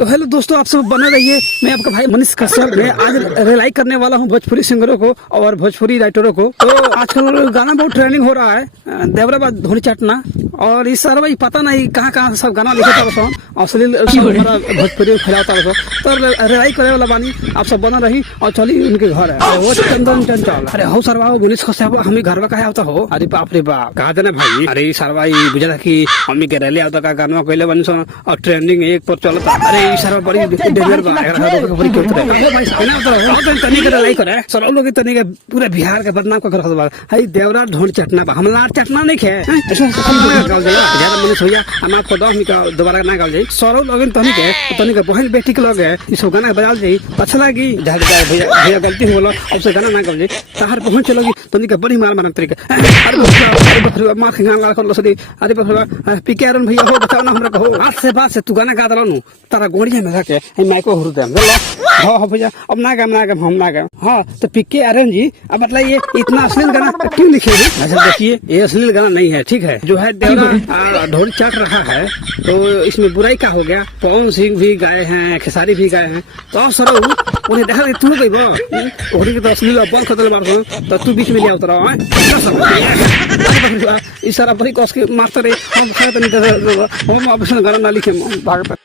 तो हेलो दोस्तों, आप सब बने रहिए। मैं आपका भाई मनीष कश्यप। मैं आज रिलाई करने वाला हूँ भोजपुरी सिंगरों को और भोजपुरी राइटरों को। तो आजकल गाना बहुत ट्रेंडिंग हो रहा है, देवराबाद धोनी चटना। और इस सारा भाई पता नहीं कहाँ कहाँ सब गाना लिखे था अश्लील हमारा भोजपुरी फैलाता रहो। तो रिलाई करे वाला बानी आप सब बना रही और चली उनके घर है वो चंदन चंचल। अरे हो सरवा मनीष कश्यप हमें घर में कहा आता हो। अरे बाप रे बाप, कहा था ना भाई। अरे सरवा बुझा कि हमें के रैली आता का गाना कहले बनी और ट्रेंडिंग एक पर चलता। अरे सारा बड़ी डेंजर बना है बड़ी क्यों करे भाई ना तो तनी के लाइक करे सर लोग तनी के पूरे बिहार के बदनाम कर रखल बा। हई देवरा ढोल चटना बा हमला चटना नहीं खे ऐसे गाल जाए ज्यादा मनुष्य होया हम आपको 10 मिनट दोबारा ना गाल जाए सर लोग तनी के बहन बेटी के लगे इस गाना बजा जाए अच्छा लगी झाड़ जाए भैया गलती हो बोला अब से गाना ना गाल जाए तार पहुंच लगी तनी के बड़ी मार मारन तरीके। अरे मार खंगा कर लसदी। अरे बाबा पिकेरन भैया हो बताओ ना हमरा कहो बात से तू गाना गा दलानु तारा गोड़िया में जाके माइको हुर दे हाँ हाँ भैया अब ना गाम हम ना गाम। हाँ तो पिक्के आर्यन जी अब मतलब ये इतना अश्लील गाना क्यों लिखे हैं? अच्छा देखिए ये अश्लील गाना नहीं है, ठीक है। जो है देवरा ढोल चट रहा है तो इसमें बुराई का हो गया। पवन सिंह भी गाए हैं, खेसारी भी गाए हैं। तो सर उन्हें देखा तू गई बोली के तो अश्लील बंद कर दे तो तू बीच में लिया उतरा इस सारा बड़ी कस के मारते रहे हम गाना ना लिखे भाग